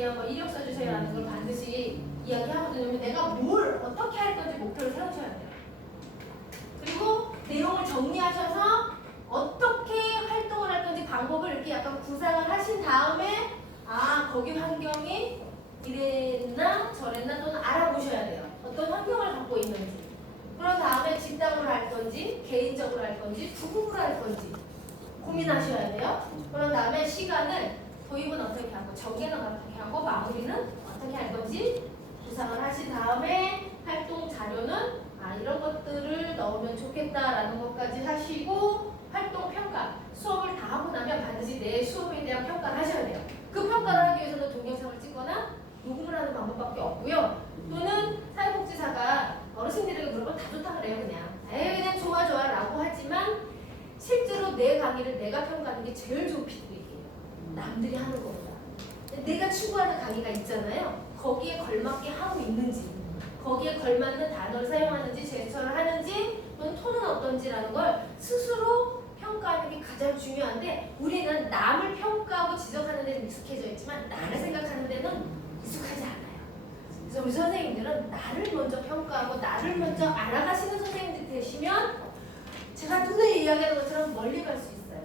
써주세요, 뭐 이력 써주세요라는 걸 반드시 이야기하거든요. 내가 뭘 어떻게 할 건지 목표를 세우셔야 돼요. 그리고 내용을 정리하셔서 어떻게 활동을 할 건지 방법을 이렇게 약간 구상을 하신 다음에 거기 환경이 이랬나 저랬나 또는 알아보셔야 돼요. 어떤 환경을 갖고 있는지. 그런 다음에 집단으로 할 건지 개인적으로 할 건지 부부로 할 건지 고민하셔야 돼요. 그런 다음에 시간을 도입은 어떻게 하고 전개는 어떻게 하고 마무리는 어떻게 할 건지 구상을 하신 다음에 활동 자료는 이런 것들을 넣으면 좋겠다라는 것까지 하시고 활동 평가 수업을 다 하고 나면 반드시 내 수업에 대한 평가를 하셔야 돼요. 그 평가를 하기 위해서는 동영상을 찍거나 녹음을 하는 방법밖에 없고요. 또는 사회복지사가 어르신들에게 물어보면 다 좋다 그래요. 그냥 좋아 라고 하지만 실제로 내 강의를 내가 평가하는 게 제일 좋은 피드백이에요. 남들이 하는 것보다. 내가 추구하는 강의가 있잖아요. 거기에 걸맞게 하고 있는지, 거기에 걸맞는 단어를 사용하는지, 제스처를 하는지, 또는 톤은 어떤지라는 걸 스스로 평가하는 게 가장 중요한데 우리는 남을 평가하고 지적하는 데는 익숙해져 있지만 나를 생각하는 데는 익숙하지 않아요. 그래서 우리 선생님들은 나를 먼저 평가하고 나를 먼저 알아가시는 선생님들이 되시면 제가 눈에 이야기하는 것처럼 멀리 갈 수 있어요.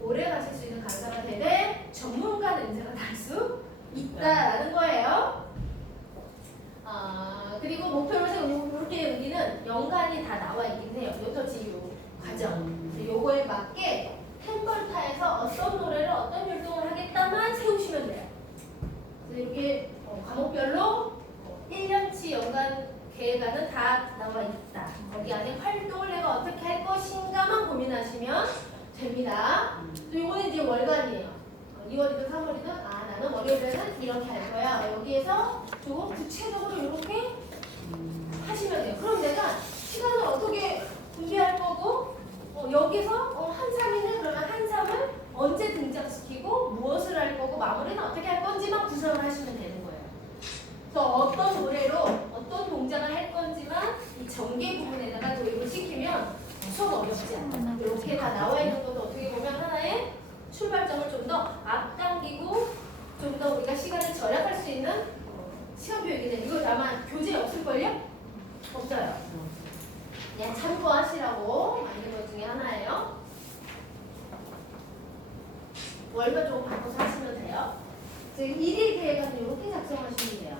오래 가실 수 있는 강사가 되되 전문가 냄새가 날 수 있다라는 거예요. 그리고 목표를 세우고 이렇게 여기는 연간이 다 나와 있긴 해요. 요터치 요 과정. 요거에 맞게 템벌타에서 어떤 노래를 어떤 활동을 하겠다만 세우시면 돼요. 그래서 이렇게 과목별로 1년치 연간 계획안은 다 나와 있다. 거기 안에 활동을 내가 어떻게 할 것인가만 고민하시면 됩니다. 또 요거는 이제 월간이에요. 2월이든 3월이든 나는 월요일에는 이렇게 할 거야. 여기에서 조금 구체적으로 이렇게 하시면 돼요. 그럼 내가 시간을 어떻게 분배할 거고 여기서 한삼이네 그러면 한삼을 언제 등장시키고 무엇을 할 거고 마무리는 어떻게 할 건지만 구성을 하시면 되는 거예요. 또 어떤 노래로 어떤 동작을 할 건지만 이 전개 부분에다가 도입을 시키면 수업 어렵지 않아요. 이렇게 다 나와 있는 것도 어떻게 보면 하나의 출발점을 좀 더 앞당기고 좀 더 우리가 시간을 절약할 수 있는 시간표이긴 해요. 이거 아마 교재에 없을걸요? 없어요. 그냥 참고하시라고 만든 것 중에 하나예요. 월별 조금 바꿔서 하시면 돼요. 지금 1일 계획은 이렇게 작성하시면 돼요.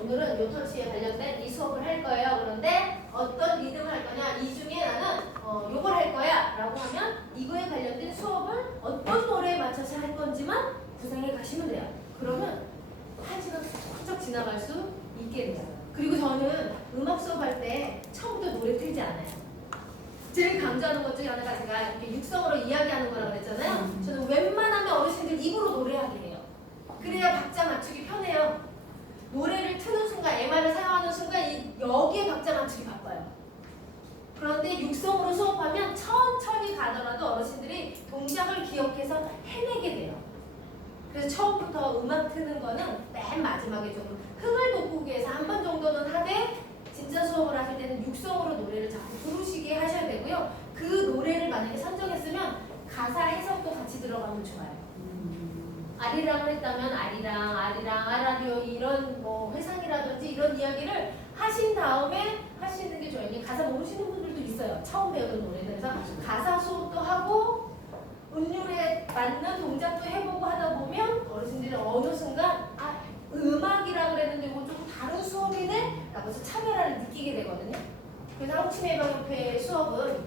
오늘은 요터치에 관련된 이 수업을 할 거예요. 그런데 어떤 리듬을 할 거냐? 이 중에 나는 요걸 할 거야 라고 하면 이거에 관련된 수업을 어떤 노래에 맞춰서 할 건지만 구상해 가시면 돼요. 그러면 1시간 훌쩍 지나갈 수 있게 돼요. 그리고 저는 음악 수업할 때 처음부터 노래 틀지 않아요. 제일 강조하는 것 중에 하나가 제가 이렇게 육성으로 이야기하는 거라고 그랬잖아요. 저는 웬만하면 어르신들 입으로 노래하게 해요. 그래야 박자 맞추기 편해요. 노래를 트는 순간, MR을 사용하는 순간 여기에 박자 맞추기 바빠요. 그런데 육성으로 수업하면 천천히 가더라도 어르신들이 동작을 기억해서 해내게 돼요. 그래서 처음부터 음악 트는 거는 맨 마지막에 조금 흥을 돋구기 위해서 한 번 정도는 하되 진짜 수업을 하실 때는 육성으로 노래를 자꾸 부르시게 하셔야 되고요. 그 노래를 만약에 선정했으면 가사 해석도 같이 들어가면 좋아요. 아리랑을 했다면 아리랑, 아라리오 이런 뭐 회상이라든지 이런 이야기를 하신 다음에 하시는 게 좋아요. 가사 모르시는 분들도 있어요. 처음 배우는 노래는. 그래서 가사 수업도 하고 음률에 맞는 동작도 해보고 하다 보면 어르신들이 어느 순간 음악이라 그랬는데 이거 조금 다른 수업이네? 라고 해서 차별화를 느끼게 되거든요. 그래서 한국치매예방협회 수업은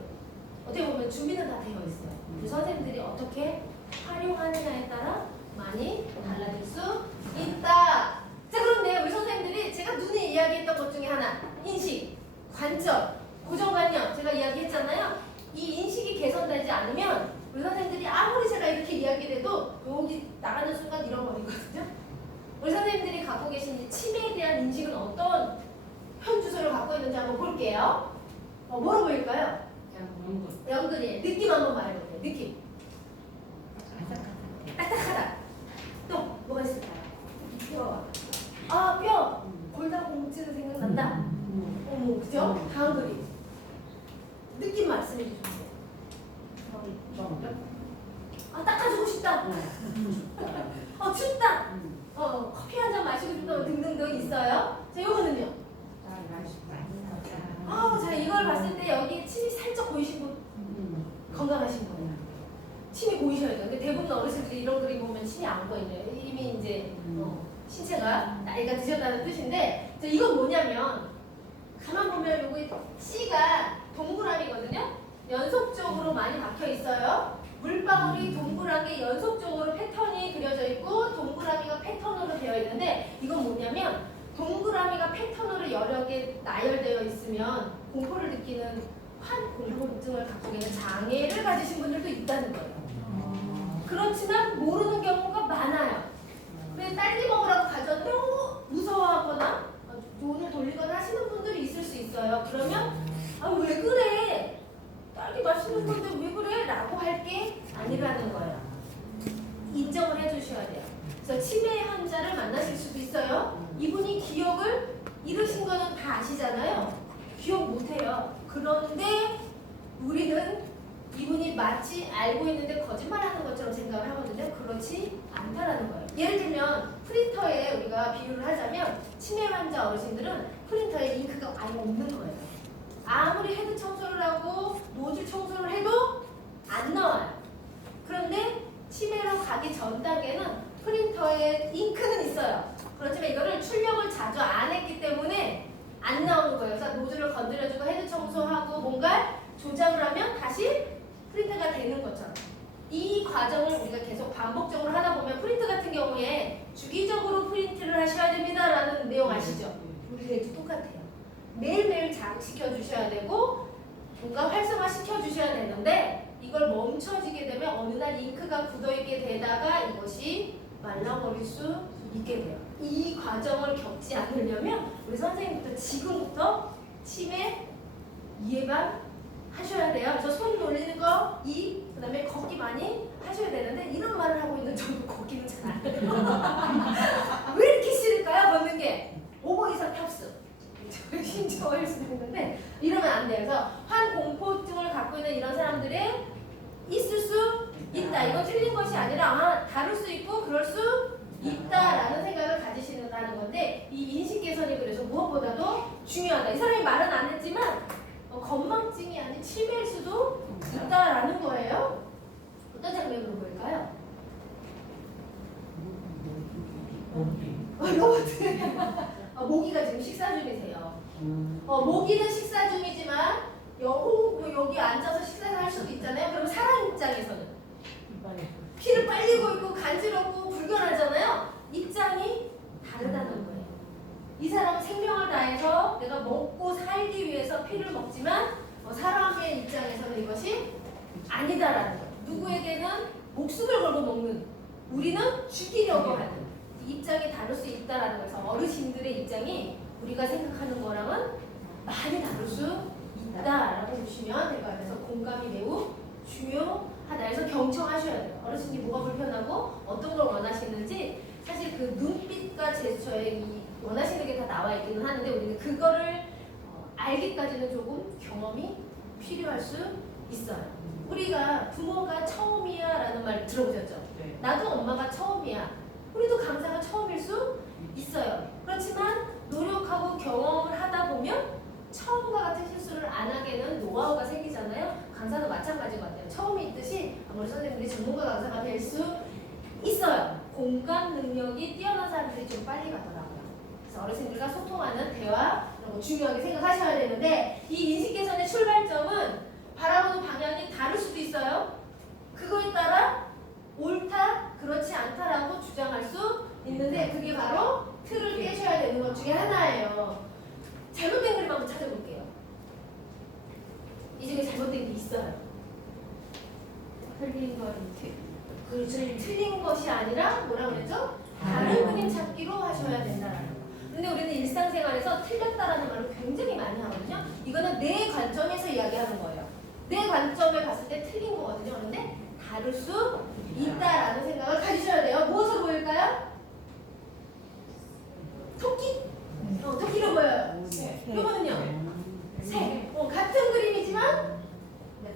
어떻게 보면 준비는 다 되어 있어요. 그 선생님들이 어떻게 활용하느냐에 따라 많이 달라질 수 있다. 자, 그런데 우리 선생님들이 제가 눈에 이야기했던 것 중에 하나, 인식, 관점, 고정관념 제가 이야기했잖아요. 이 인식이 개선되지 않으면 우리 선생님들이 아무리 제가 이렇게 이야기해도 여기 나가는 순간 잃어버리거든요. 우리 선생님들이 갖고 계신 이 치매에 대한 인식은 어떤 현주소를 갖고 있는지 한번 볼게요. 뭐로 보일까요? 연근이에요. 느낌 한번 말해볼게요. 느낌. 딱딱하다. 또 뭐가 있을까요? 뼈. 골다공증 생각난다. 그죠? 다음 그림. 느낌 말씀해 주세요. 닦아주고 싶다. 마시고 싶다고 등등등 있어요. 자, 요거는요. 자, 이걸 봤을 때 여기 침이 살짝 보이신 분 건강하신 거예요. 침이 보이셔야 돼요. 근데 대부분 어르신들이 이런 그림 보면 침이 안 보이네요. 이미 이제 신체가 나이가 드셨다는 뜻인데, 자, 이건 뭐냐면 가만 보면 요거 C가 동그라미거든요. 연속적으로 많이 박혀 있어요. 물방울이 동그랗게 연속적으로 패턴이 그려져 있고 동그라미가 패턴으로 되어 있는데, 이건 뭐냐면 동그라미가 패턴으로 여러 개 나열되어 있으면 공포를 느끼는 환공포증을 갖고 계는 장애를 가지신 분들도 있다는 거예요. 그렇지만 모르는 경우가 많아요. 근데 딸기 먹으라고 가져왔는데 너무 무서워하거나 돈을 돌리거나 하시는 분들이 있을 수 있어요. 그러면 왜 그래? 딸기 맛있는 건데 왜 그래? 라고 할 게 아니라는 거예요. 인정을 해주셔야 돼요. 그래서 치매 환자를 만나실 수도 있어요. 이분이 기억을 잃으신 거는 다 아시잖아요. 기억 못해요. 그런데 우리는 이분이 마치 알고 있는데 거짓말하는 것처럼 생각을 하거든요. 그렇지 않다라는 거예요. 예를 들면 프린터에 우리가 비유를 하자면 치매 환자 어르신들은 프린터에 잉크가 아예 없는 거예요. 아무리 헤드 청소를 하고 노즐 청소를 해도 안 나와요. 그런데 치매로 가기 전 단계는 프린터에 잉크는 있어요. 그렇지만 이거를 출력을 자주 안 했기 때문에 안 나오는 거예요. 그래서 노즐을 건드려주고 헤드 청소하고 뭔가 조작을 하면 다시 프린트가 되는 것처럼 이 과정을 우리가 계속 반복적으로 하다 보면 프린트 같은 경우에 주기적으로 프린트를 하셔야 됩니다라는 내용 아시죠? 우리도 똑같아요. 매일매일 자극시켜 주셔야 되고 뭔가 활성화 시켜 주셔야 되는데 이걸 멈춰지게 되면 어느 날 잉크가 굳어있게 되다가 이것이 말라버릴 수 있게 돼요. 이 과정을 겪지 않으려면 우리 선생님부터 지금부터 치매 예방 하셔야 돼요. 그래서 손 놀리는 거, 그 다음에 걷기 많이 하셔야 되는데 이런 말을 하고 있는 저도 걷기는 잘 안 해요. 왜 이렇게 싫을까요? 걷는 게 5번 이상 탑승. 신청할 수도 있는데 이러면 안 돼요. 그래서 환공포증을 갖고 있는 이런 사람들이 있을 수 있다. 이거 틀린 것이 아니라 다를 수 있고 그럴 수 있다라는 생각을 가지시는다는 건데 이 인식 개선이 그래서 무엇보다도 중요하다. 이 사람이 말은 안 했지만 건망증이 아닌 치매일 수도 있다라는 거예요. 어떤 장면으로 보일까요? 모기가 지금 식사 중이세요. 모기는 식사 중이지만 여기 앉아서 식사를 할 수도 있잖아요. 그럼 사람 입장에서는 피를 빨리고 있고 간지럽고 불편하잖아요. 입장이 다르다는 거예요. 이 사람은 생명을 다해서 내가 먹고 살기 위해서 피를 먹지만 사람의 입장에서는 이것이 아니다라는 거예요. 누구에게는 목숨을 걸고 먹는, 우리는 죽이려고 하는 입장이 다를 수 있다라는 거예요. 그래서 어르신들의 입장이 우리가 생각하는 거랑은 많이 다를 수 있다라고 보시면 될 것 같아요. 그래서 공감이 매우 중요하다. 그래서 경청하셔야 돼요. 어르신이 뭐가 불편하고 어떤 걸 원하시는지 사실 그 눈빛과 제스처에 이 원하시는 게 다 나와 있기는 하는데 우리는 그거를 알기까지는 조금 경험이 필요할 수 있어요. 우리가 부모가 처음이야 라는 말 들어보셨죠? 네. 나도 엄마가 처음이야. 우리도 강사가 처음일 수 있어요. 그렇지만 노력하고 경험을 하다 보면 처음과 같은 실수를 안 하게는 노하우가 생기잖아요. 강사도 마찬가지인 것 같아요. 처음이 있듯이 아무리 선생님들이 전문가 강사가 될 수 있어요. 공감 능력이 뛰어난 사람들이 좀 빨리 가더라고요. 그래서 어르신들과 소통하는 대화 이런 거 중요하게 생각하셔야 되는데 이 인식 개선의 출발점은 바라보는 방향이 다를 수도 있어요. 그거에 따라 옳다, 그렇지 않다라고 주장할 수 있는데 그게 바로 틀을 깨셔야 되는 것 중에 하나예요. 잘못된 그림 한번 찾아볼게요. 이 중에 잘못된 게 있어요. 틀린 거 틀린 것이 아니라 뭐라고 그랬죠? 다른 그림 찾기로 하셔야 된다라는 거. 근데 우리는 일상생활에서 틀렸다라는 말을 굉장히 많이 하거든요. 이거는 내 관점에서 이야기하는 거예요. 내 관점에 봤을 때 틀린 거거든요. 그런데 다를 수 있다라는 생각을 가지셔야 돼요. 무엇으로 보일까요? 토끼? 토끼로 보여요. 이거는요? 새. 같은 그림이지만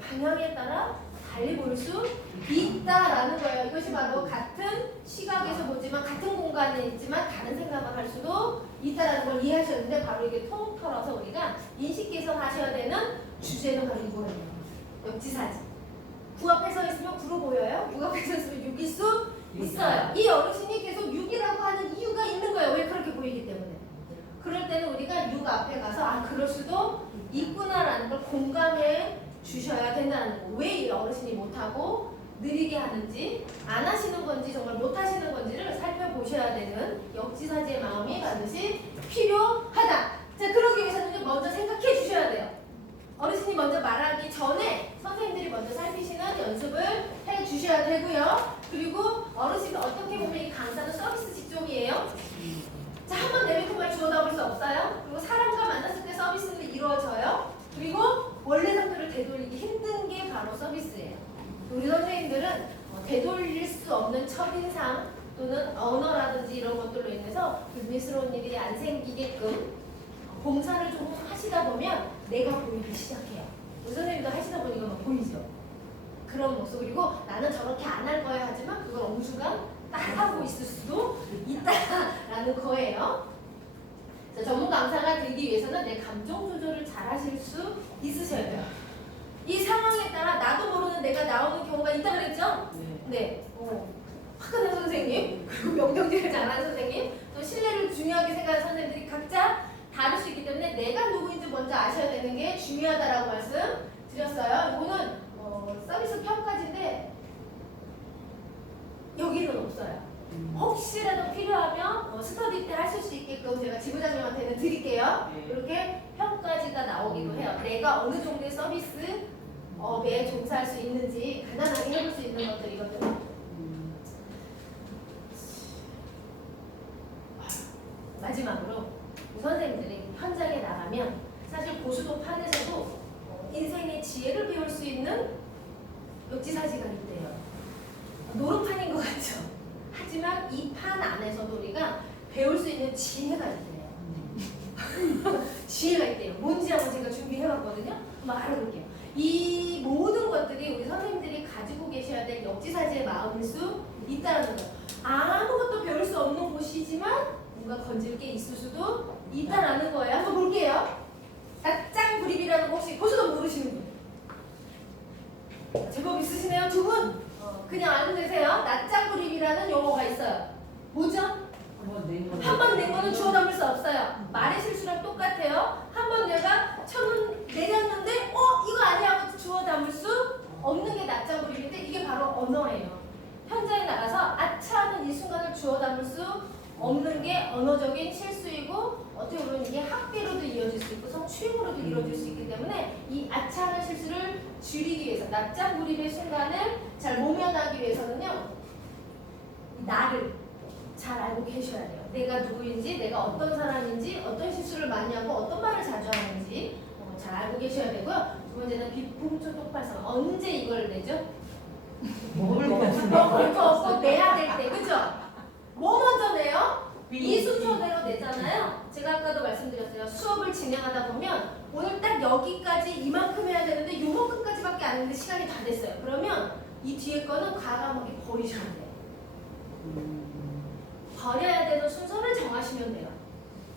방향에 따라 달리 보일 수 있다라는 거예요. 이것이 바로 같은 시각에서 보지만 같은 공간 공간에 있지만 다른 생각을 할 수도 있다는 걸 이해하셨는데 바로 이게 통틀어서 우리가 인식 개선하셔야 되는 주제는 바로 이거예요. 역지사지. 구 앞에 서 있으면 구로 보여요? 구 앞에 서 있으면 6일 수 있어요. 이 어르신이 계속 6이라고 하는 이유가 있는 거예요. 왜 그렇게 보이기 때문에. 그럴 때는 우리가 6 앞에 가서 아 그럴 수도 있구나라는 걸 공감해 주셔야 된다는 거. 왜 이 어르신이 못하고 느리게 하는지 안 하시는 건지 정말 못 하시는 건지를 살펴보셔야 되는 역지사지의 마음이 반드시 필요하다. 자 그러기 위해서는 먼저 생각해 주셔야 돼요. 어르신이 먼저 말하기 전에 선생님들이 먼저 살피시는 연습을 해 주셔야 되고요. 그리고 어르신은 어떻게 보면 이 강사는 서비스 직종이에요. 자, 한 번 내뱉은 말 주워 담을 수 없어요. 그리고 사람과 만났을 때 서비스는 이루어져요. 그리고 원래 상태를 되돌리기 힘든 게 바로 서비스예요. 우리 선생님들은 되돌릴 수 없는 첫인상 또는 언어라든지 이런 것들로 인해서 불미스러운 일이 안 생기게끔 봉사를 좀 하시다 보면 내가 보이기 시작해요. 우리 선생님도 하시다 보니까 막 보이죠? 그런 모습. 그리고 나는 저렇게 안 할 거야 하지만 그걸 어느 순간 딱 하고 있을 수도 있다라는 거예요. 자, 전문 강사가 되기 위해서는 내 감정 조절을 잘 하실 수 있으셔야 돼요. 이 상황에 따라 나도 모르는 내가 나오는 경우가 있다 그랬죠? 네. 화끈한 선생님, 그리고 명령질을 잘하는 선생님, 또 신뢰를 중요하게 생각하는 선생님들이 각자 다를 수 있기 때문에 내가 누구인지 먼저 아셔야 되는 게 중요하다라고 말씀드렸어요. 이거는 서비스 평가지인데 여기는 없어요. 혹시라도 필요하면 스터디 때 하실 수 있게끔 제가 지부장님한테는 드릴게요. 이렇게 평가지가 나오기도 해요. 내가 어느 정도의 서비스업에 종사할 수 있는지 간단하게 해볼 수 있는 것들이거든요. 마지막으로 선생님들이 현장에 나가면 사실 고수도 판에서도 인생의 지혜를 배울 수 있는 역지사지가 있대요. 노릇판인 것 같죠? 하지만 이 판 안에서도 우리가 배울 수 있는 지혜가 있대요. 지혜가 있대요. 뭔지 한번 제가 준비해봤거든요. 한번 알아볼게요. 이 모든 것들이 우리 선생님들이 가지고 계셔야 될 역지사지의 마음일 수 있다는 거예요. 아무것도 배울 수 없는 곳이지만 뭔가 건질 게 있을 수도 있다라는 거예요. 한번 볼게요. 낯장구립이라는 거 혹시 고수도 모르시는 분? 제법 있으시네요, 두 분. 그냥 알고 계세요. 낯장구립이라는 용어가 있어요. 뭐죠? 한 번 낸 거는 주워 담을 수 없어요. 말의 실수랑 똑같아요. 한 번 내가 천원 내렸는데 이거 아니야 하고 주워 담을 수 없는 게 낯장구립인데 이게 바로 언어예요. 현장에 나가서 아차 하는 이 순간을 주워 담을 수 없는 게 언어적인 실수이고 어떻게 보면 이게 학대로도 이어질 수 있고 성추행으로도 이루어질 수 있기 때문에 이 아차하는 실수를 줄이기 위해서 낯장구립의 순간을 잘 모면하기 위해서는요 나를 잘 알고 계셔야 돼요. 내가 누구인지 내가 어떤 사람인지 어떤 실수를 많이 하고 어떤 말을 자주 하는지 잘 알고 계셔야 되고요. 두 번째는 비풍초 똑발성. 언제 이걸 내죠? 먹을 거 먹을 거 없고 내야 될 때 그죠? 뭐 먼저 내요? 이 순서대로 내잖아요. 제가 아까도 말씀드렸어요. 수업을 진행하다 보면 오늘 딱 여기까지 이만큼 해야 되는데 요만큼까지밖에 안 했는데 시간이 다 됐어요. 그러면 이 뒤에 거는 과감하게 버리셔야 돼요. 버려야 되는 순서를 정하시면 돼요.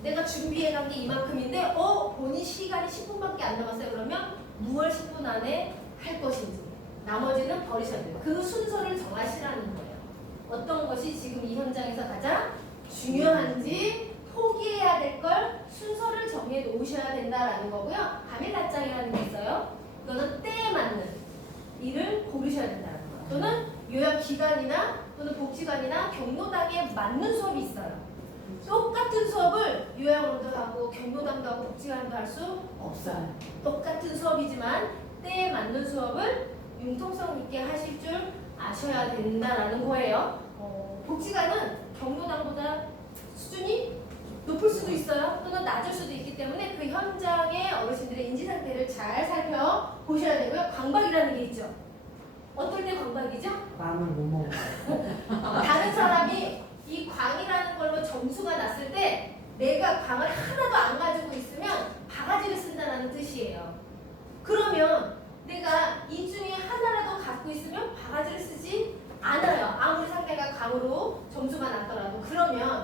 내가 준비해간 게 이만큼인데 본인 시간이 10분밖에 안 남았어요. 그러면 무얼 10분 안에 할 것인지 나머지는 버리셔야 돼요. 그 순서를 정하시라는 거예요. 어떤 것이 지금 이 현장에서 가장 중요한지 포기해야 될 걸 순서를 정해 놓으셔야 된다라는 거고요. 가밀납장이라는 게 있어요. 그거는 때에 맞는 일을 고르셔야 된다는 거예요. 또는 요양기관이나 또는 복지관이나 경로당에 맞는 수업이 있어요. 똑같은 수업을 요양원도 하고 경로당도 하고 복지관도 할 수 없어요. 똑같은 수업이지만 때에 맞는 수업을 융통성 있게 하실 줄 아셔야 된다라는 거예요. 복지관은 경로당보다 수준이 높을 수도 있어요. 또는 낮을 수도 있기 때문에 그 현장의 어르신들의 인지 상태를 잘 살펴보셔야 되고요. 강박이라는 게 있죠. 어떨 때 강박이죠? 마음을 못 먹어. 다른 사람이 이 광이라는 걸로 점수가 났을 때 내가 광을 하나도 안 가지고 있으면 바가지를 쓴다는 뜻이에요. 그러면 내가 이 중에 하나라도 갖고 있으면 바가지를 쓰지 않아요. 아무리 상대가 강으로 점수가 났더라도. 그러면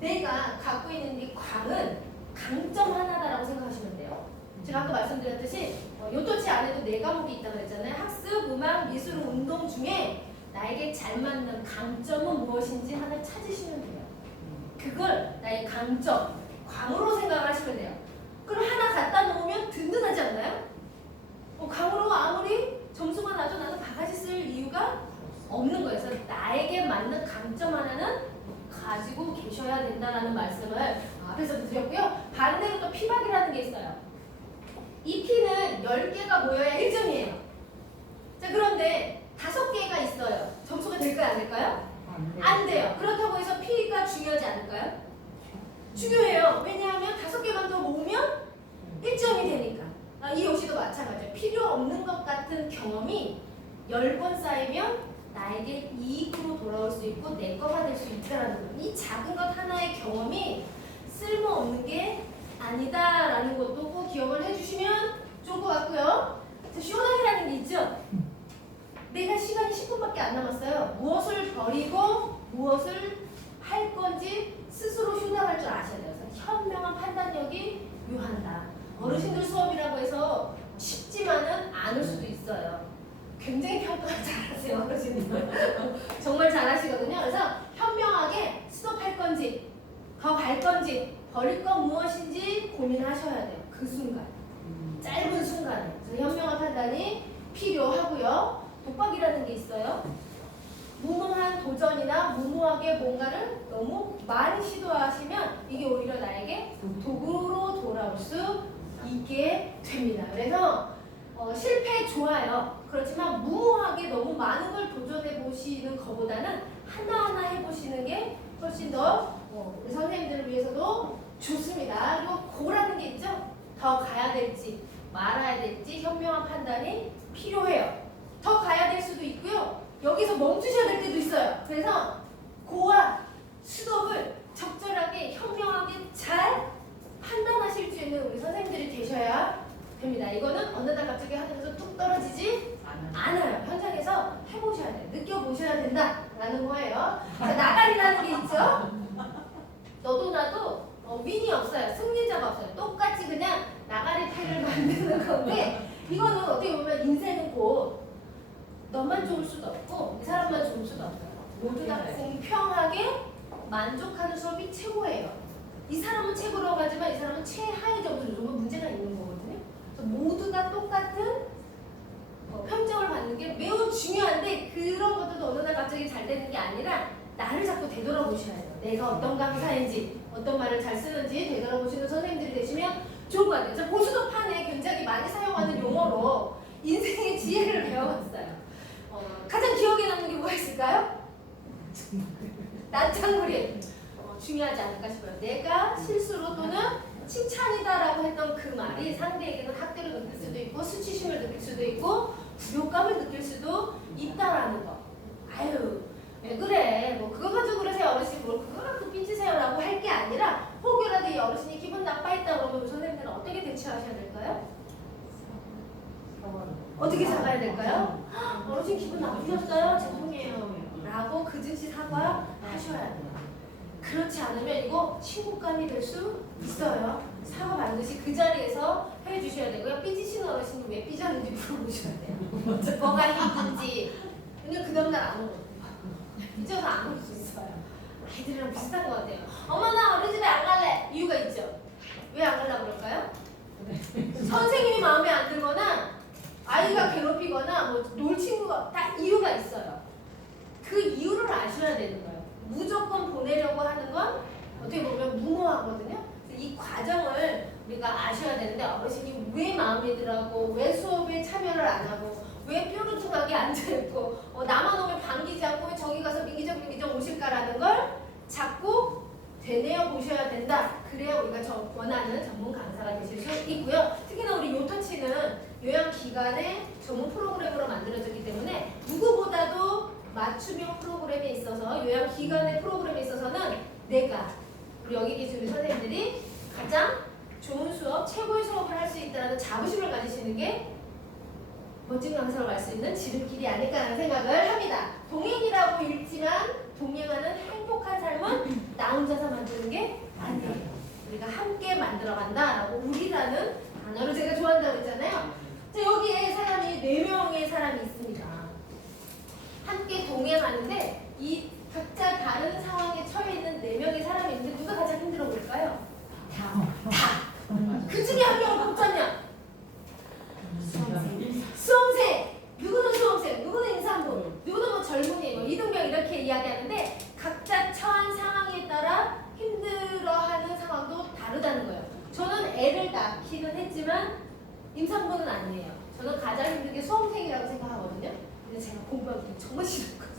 내가 갖고 있는 이 광은 강점 하나다라고 생각하시면 돼요. 제가 아까 말씀드렸듯이 요토치 안에도 4과목이 있다고 그랬잖아요. 학습, 음악, 미술, 운동 중에 나에게 잘 맞는 강점은 무엇인지 하나 찾으시면 돼요. 그걸 나의 강점, 광으로 생각하시면 돼요. 그럼 하나 갖다 놓으면 든든하지 않나요? 광으로 아무리 점수가 나도 나는 바가지 쓸 이유가 없는 거예요. 그래서 나에게 맞는 강점 하나는 가지고 계셔야 된다는 말씀을 앞에서 드렸고요. 반대로 또 피박이라는 게 있어요. 이 피는 10개가 모여야 1점이에요. 자, 그런데 5개가 있어요. 점수가 될까요? 안 될까요? 안 돼요. 그렇다고 해서 피가 중요하지 않을까요? 중요해요. 왜냐하면 5개만 더 모으면 1점이 되니까. 이 역시도 마찬가지예요. 필요 없는 것 같은 경험이 10번 쌓이면 나에게 이익으로 돌아올 수 있고 내 거가 될 수 있다라는 거. 이 작은 것 하나의 경험이 쓸모없는 게 아니다라는 것도 꼭 기억을 해주시면 좋을 것 같고요. 쇼닥이라는 게 있죠? 내가 시간이 10분밖에 안 남았어요. 무엇을 버리고 무엇을 할 건지 스스로 휴답할 줄 아셔야 돼요. 그래서 현명한 판단력이 요한다. 어르신들 수업이라고 해서 쉽지만은 않을 수도 있어요. 굉장히 평가를 잘하세요, 어르신들. 정말 잘하시거든요. 그래서 현명하게 스톱할 건지 더 갈 건지 버릴 건 무엇인지 고민하셔야 돼요. 그 순간. 짧은 순간에. 그래서 현명한 판단이 필요하고요. 독박이라는 게 있어요. 무모한 도전이나 무모하게 뭔가를 너무 많이 시도하시면 이게 오히려 나에게 도구로 돌아올 수 있게 됩니다. 그래서 실패 좋아요. 그렇지만 무모하게 너무 많은 걸 도전해 보시는 것보다는 하나하나 해보시는 게 훨씬 더 우리 선생님들을 위해서도 좋습니다. 그리고 고라는 게 있죠. 더 가야 될지 말아야 될지 현명한 판단이 필요해요. 더 가야 될 수도 있고요. 여기서 멈추셔야 될 때도 있어요. 그래서 고와 스톱을 적절하게 현명하게 잘 판단하실 수 있는 우리 선생님들이 되셔야 됩니다. 이거는 어느 날 갑자기 하면서 뚝 떨어지지 않아요. 현장에서 해보셔야 돼요. 느껴보셔야 된다라는 거예요. 자, 나가리라는 게 있죠. 너도 나도 윈이 없어요. 승리자가 없어요. 똑같이 그냥 나가리 패를 만드는 건데 이거는 어떻게 보면 인생은 곧 너만 좋을 수도 없고 이 사람만 좋을 수도 없어요. 모두 다 공평하게 만족하는 수업이 최고예요. 이 사람은 최고라고 하지만 이 사람은 최하위 점수를 주면 문제가 있는 거거든요. 그래서 모두가 똑같은 평점을 받는 게 매우 중요한데 그런 것들도 어느 날 갑자기 잘 되는 게 아니라 나를 자꾸 되돌아보셔야 돼요. 내가 어떤 강사인지 어떤 말을 잘 쓰는지 되돌아보시는 선생님들이 되시면 좋을 것 같아요. 그래서 보수도판에 굉장히 많이 사용하는 용어로 인생의 지혜를 배워봤어요. 가장 기억에 남는 게 뭐가 있을까요? 난장그림. 중요하지 않을까 싶어요. 내가 실수로 또는 칭찬이다라고 했던 그 말이 상대에게는 학대를 느낄 수도 있고 수치심을 느낄 수도 있고 불효감을 느낄 수도 있다라는 거. 아유 왜 그래 뭐 그거 가지고 그러세요 어르신 뭘 그거 갖고 삐지세요라고 할 게 아니라 혹여라도 이 어르신이 기분 나빠했다 그러면 우리 선생님들은 어떻게 대처하셔야 될까요? 어떻게 사과해야 될까요? 어르신 기분 나쁘셨어요? 죄송해요 라고 그 즉시 사과하셔야 돼요. 그렇지 않으면 이거 친구감이 될 수 있어요. 사과 반드시 그 자리에서 해주셔야 되고요. 삐지신 어르신이 왜 삐졌는지 물어보셔야 돼요. 뭐가 힘든지. 근데 그 다음날 안 오거든요. 삐져서 안 올 수 있어요. 아이들이랑 비슷한 것 같아요. 엄마 나 어린이집에 안 갈래. 이유가 있죠. 왜 안 가려고 그럴까요? 선생님이 마음에 안 들거나 아이가 괴롭히거나 뭐 놀 친구가 다 이유가 있어요. 그 이유를 아셔야 되는 거예요. 무조건 보내려고 하는 건 어떻게 보면 무모하거든요. 이 과정을 우리가 아셔야 되는데 어르신이 왜 마음에 들어하고 왜 수업에 참여를 안 하고 왜 뾰루퉁하게 앉아있고 나만 오면 반기지 않고 왜 저기 가서 민기적 오실까라는 걸 자꾸 되뇌어 보셔야 된다. 그래야 우리가 원하는 전문 강사가 되실 수 있고요. 특히나 우리 요터치는 요양기관의 전문 프로그램으로 만들어졌기 때문에 누구보다도 맞춤형 프로그램에 있어서 요양기관의 프로그램에 있어서는 내가 우리 여기 계신 선생님들이 가장 좋은 수업, 최고의 수업을 할 수 있다는 자부심을 가지시는 게 멋진 강사로 갈 수 있는 지름길이 아닐까라는 생각을 합니다. 동행이라고 읽지만 동행하는 행복한 삶은 나 혼자서 만드는 게 만들어간다라고 우리라는 단어를 제가 좋아한다고 했잖아요. 자, 여기에 사람이 4명의 사람이 있습니다. 함께 동행하는데 이 각자 다른 상황에 처해 있는 4명의 사람이 있는데 누가 가장 힘들어 보일까요? 다. 그 중에 한 명은 뽑자면 수험생. 누구는 수험생, 누구는 임산부, 누구는 뭐 젊은이, 뭐 이등병 이렇게 이야기하는데 각자 처한 상황에 따라 힘들어하는 상황도 다르다는 거예요. 저는 애를 낳기는 했지만 임산부는 아니에요. 저는 가장 힘든 게 수험생이라고 생각하거든요. 근데 제가 공부하기 정말 싫었거든요.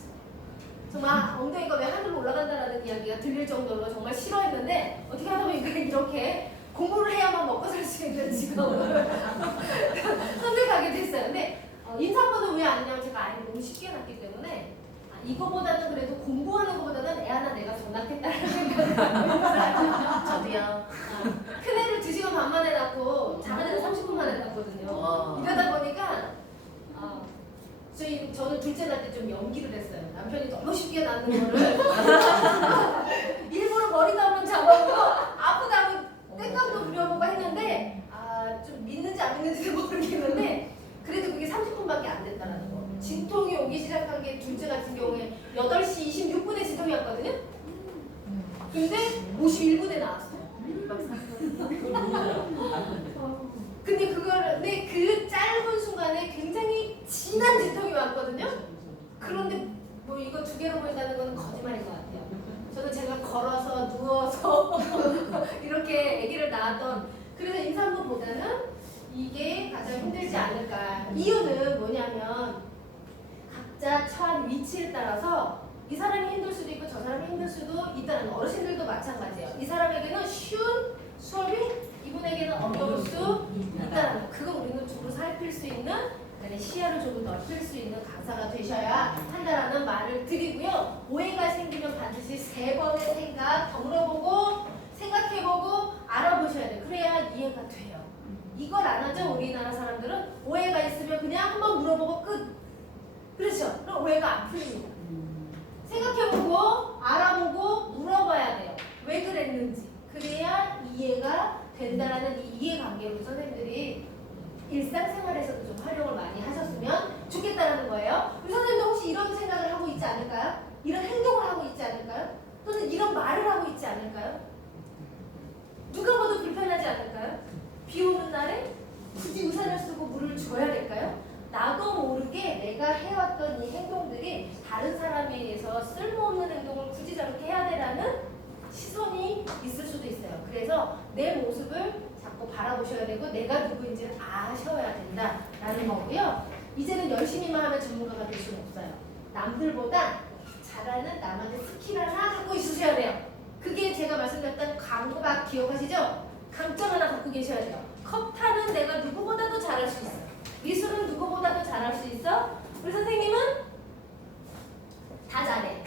정말 엉덩이가 왜 하늘로 올라간다라는 이야기가 들릴 정도로 정말 싫어했는데 어떻게 하다 보니까 이렇게 공부를 해야만 먹고 살 수 있는 직업을 선택하게 됐어요. 근데 임산부는 왜 아니냐면 제가 아이를 너무 쉽게 낳기 때문에 이거보다는 그래도 공부하는 것보다는 애 하나 내가 더 낳겠다는 생각을 저도요. 큰애를 2시간 반 만에 낳고 작은애를 30분 만에 낳거든요. 이러다 보니까 저는 둘째 낳을 때 좀 연기를 했어요. 남편이 너무 쉽게 낳는 거를 일부러 머리 담은 잡아보고 아프다고 땡깡도 부려보고 했는데 좀 믿는지 안 믿는지는 모르겠는데 그래도 그게 30분밖에 안 됐다는 거. 진통이 오기 시작한 게 둘째 같은 경우에 8시 26분에 진통이 왔거든요. 근데 51분에 나왔어요. 근데 그 짧은 순간에 굉장히 진한 진통이 왔거든요. 그런데 뭐 이거 2개로 보인다는 건 거짓말인 것 같아요. 저는 제가 걸어서 누워서 이렇게 아기를 낳았던 그래서 임산부보다는 이게 가장 힘들지 않을까. 이유는 뭐냐면 각자 처한 위치에 따라서 이 사람이 힘들 수도 있고 저 사람이 힘들 수도 있다는 거. 어르신들도 마찬가지예요. 이 사람에게는 쉬운 수업이 이분에게는 어려울 수 있다는 거. 그거 우리는 두루 살필 수 있는 시야를 조금 넓힐 수 있는 강사가 되셔야 한다라는 말을 드리고요. 오해가 생기면 반드시 3번의 생각 더물어보고 생각해보고 알아보셔야 돼요. 그래야 이해가 돼요. 이걸 안 하죠. 우리나라 사람들은 오해가 있으면 그냥 한번 물어보고 끝. 그렇죠? 그럼 오해가 안 풀립니다. 생각해보고 알아보고 물어봐야 돼요. 왜 그랬는지. 그래야 이해가 된다라는 이 이해관계로 선생님들이 일상생활에서도 좀 활용을 많이 하셨으면 좋겠다라는 거예요. 우리 선생님도 혹시 이런 생각을 하고 있지 않을까요? 이런 행동을 하고 있지 않을까요? 또는 이런 말을 하고 있지 않을까요? 누가 봐도 불편하지 않을까요? 비 오는 날에 굳이 우산을 쓰고 물을 줘야 될까요? 나도 모르게 내가 해왔던 이 행동들이 다른 사람에 의해서 쓸모없는 행동을 굳이 저렇게 해야 되라는 시선이 있을 수도 있어요. 그래서 내 모습을 자꾸 바라보셔야 되고 내가 누구인지를 아셔야 된다라는 거고요. 이제는 열심히만 하면 전문가가 될 수는 없어요. 남들보다 잘하는 나만의 스킬 하나 갖고 있으셔야 돼요. 그게 제가 말씀드렸던 강박 기억하시죠? 강점 하나 갖고 계셔야 돼요. 컵타는 내가 누구보다도 잘할 수 있어. 미술은 누구보다도 잘할 수 있어. 우리 선생님은 다 잘해.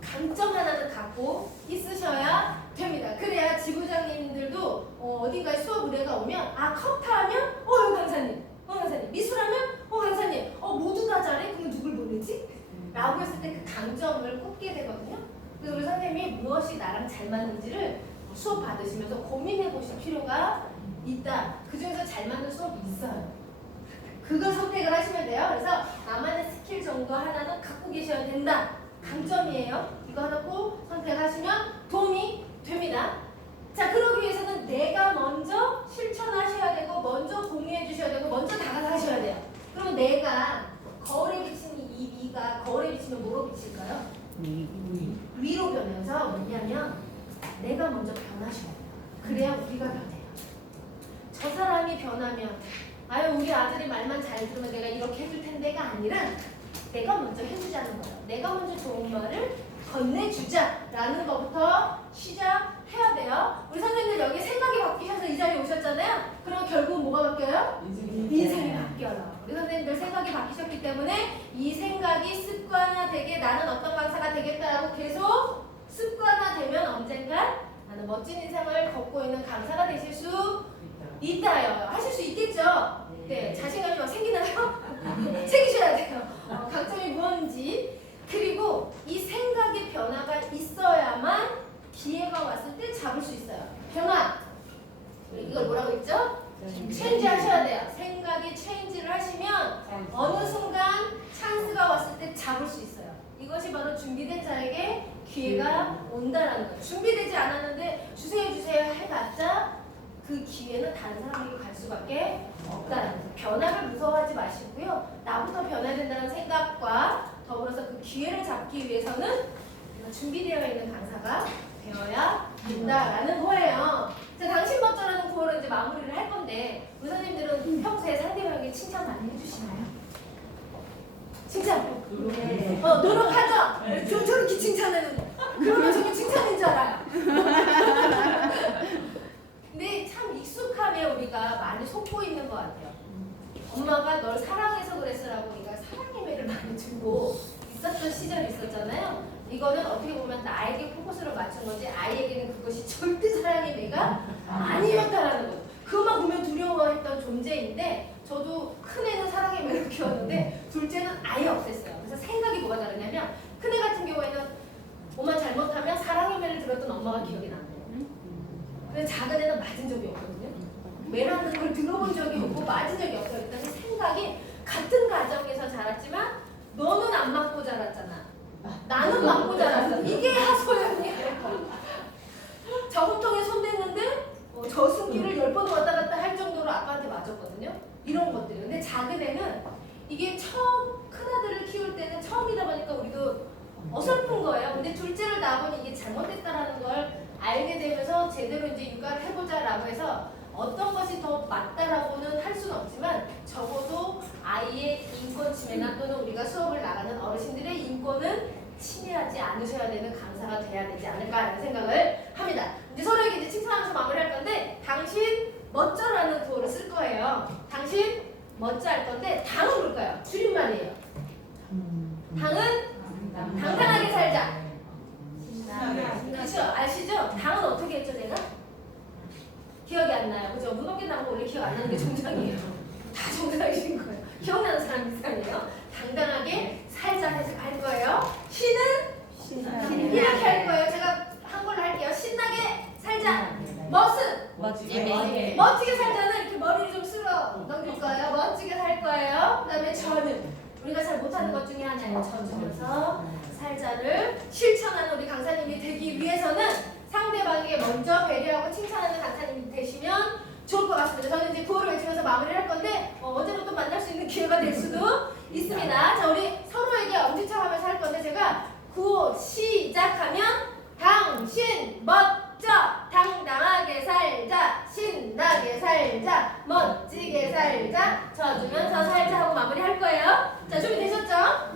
강점 하나는 갖고 있으셔야 됩니다. 그래야 지부장님들도 어딘가에 수업 의뢰가 오면 컵타하면 강사님, 강사님, 미술하면 강사님, 모두 다 잘해? 그럼 누굴 보내지? 라고 했을 때 그 강점을 꼽게 되거든요. 그래서 우리 선생님이 무엇이 나랑 잘 맞는지를 수업 받으시면서 고민해 보실 필요가 있다. 그 중에서 잘 맞는 수업이 있어요. 그걸 선택을 하시면 돼요. 그래서 나만의 스킬 정도 하나는 갖고 계셔야 된다. 강점이에요. 이거 하나 꼭 선택하시면 도움이 됩니다. 자, 그러기 위해서는 내가 먼저 실천하셔야 되고 먼저 공유해 주셔야 되고 먼저 다가가셔야 돼요. 그러면 내가 거울에 비치는 이 위가 거울에 비치면 뭐로 비칠까요? 위로 변해서 뭐냐면 내가 먼저 변하셔야 돼요. 그래야 우리가 변해요. 저 사람이 변하면 우리 아들이 말만 잘 들으면 내가 이렇게 해줄 텐데가 아니라 내가 먼저 해주자는 거예요. 내가 먼저 좋은 말을 건네주자라는 것부터 시작해야 돼요. 우리 선생님들 여기 생각이 바뀌셔서 이 자리에 오셨잖아요. 그럼 결국 뭐가 바뀌어요? 인생이 바뀌어요. 우리 선생님들 생각이 바뀌셨기 때문에 이 생각이 습관화되게 나는 어떤 강사가 되겠다라고 계속 습관화되면 언젠가 나는 멋진 인생을 걷고 있는 강사가 되실 수 있다요. 하실 수 있겠죠? 네, 자신감이 막 생기나요? 챙기셔야 돼요. 강점이 무엇인지. 그리고 이 생각의 변화가 있어야만 기회가 왔을 때 잡을 수 있어요. 변화. 이걸 뭐라고 했죠? 체인지 하셔야 돼요. 생각이 체인지를 하시면 어느 순간 찬스가 왔을 때 잡을 수 있어요. 이것이 바로 준비된 자에게 기회가 온다라는 거예요. 준비되지 않았는데 주세요 주세요 해봤자 그 기회는 다른 사람에게 갈 수밖에 없다는 거예요. 변화를 무서워하지 마시고요. 나부터 변해야 된다는 생각과 더불어서 그 기회를 잡기 위해서는 준비되어 있는 강사가 되어야 된다라는 거예요. 자, 당신 멋져라는 구호로 이제 마무리를 할 건데 우리 선생님들은 평소에 상대방에게 칭찬 많이 해주시나요? 칭찬. 네. 노력하죠. 저렇게 칭찬하는. 그러면 저게 칭찬인 줄 알아요. 근데 참 익숙하면 우리가 많이 속고 있는 것 같아요. 엄마가 널 사랑해서 그랬어라고 우리가 사랑의 매를 많이 주고 있었던 시절이 있었잖아요. 이거는 어떻게 보면 나에게 포커스를 맞춘 거지 아이에게는 그것이 절대 사랑의 매가 아니었다라는 거죠. 그만 보면 두려워했던 존재인데 저도 큰애는 사랑의 매를 키웠는데 둘째는 아예 없앴어요. 그래서 생각이 뭐가 다르냐면 큰애 같은 경우에는 엄마 잘못하면 사랑의 매를 들었던 엄마가 기억이 나요. 근데 작은 애는 맞은 적이 없거든요. 매라는 걸 들어본 적이 없고 맞은 적이 없어요. 일단 생각이 같은 가정에서 자랐지만 너는 안 맞고 자랐잖아. 나는 맞고 자랐어. 이게 하소연이에요. 저금통에 손댔는데 저승기를 10번 왔다 갔다 할 정도로 아빠한테 맞았거든요. 이런 것들이. 근데 작은 애는 이게 처음 큰아들을 키울 때는 처음이다 보니까 우리도 어설픈 거예요. 근데 둘째를 낳아보니 이게 잘못됐다라는 걸 알게 되면서 제대로 이제 육아를 해보자라고 해서 어떤 것이 더 맞다라고는 할 수는 없지만 적어도 아이의 인권 침해나 또는 우리가 수업을 나가는 어르신들의 인권은 침해하지 않으셔야 되는 강사가 돼야 되지 않을까라는 생각을 합니다. 이제 서로에게 이제 칭찬하면서 마무리할 건데 당신 멋져라는 구호를 쓸 거예요. 당신 멋져 할 건데 당은 뭘까요? 줄임말이에요. 당은 당당하게 살자. 그렇죠? 아시죠? 당은 어떻게 했죠 제가? 기억이 안 나요. 그죠? 문학계 나오면 원래 기억 안 나는 게 정상이에요. 다 정상이신 거예요. 기억나는 사람 이상이에요. 당당하게 살자 해서 할 거예요. 신은 이렇게 할 거예요. 제가 한글로 할게요. 신나게 살자. 멋은 멋지게 살자는 이렇게 머리를 좀 쓸어 넘길 거예요. 멋지게 살 거예요. 그다음에 저는 우리가 잘 못하는 것 중에 하나예요. 져주면서 살자를 실천하는 우리 강사님이 되기 위해서는 상대방에게 먼저 배려하고 칭찬하는 강사님이 되시면 좋을 것 같습니다. 저는 이제 구호를 외치면서 마무리를 할 건데 언제부터 만날 수 있는 기회가 될 수도 있습니다. 자, 우리 서로에게 엄지척하면서 할 건데 제가 구호 시작하면 당신 멋져 당당하게 살자 신나게 살자 멋지게 살자 져주면서 살자 하고 마무리할 거예요. 자, 준비되셨죠?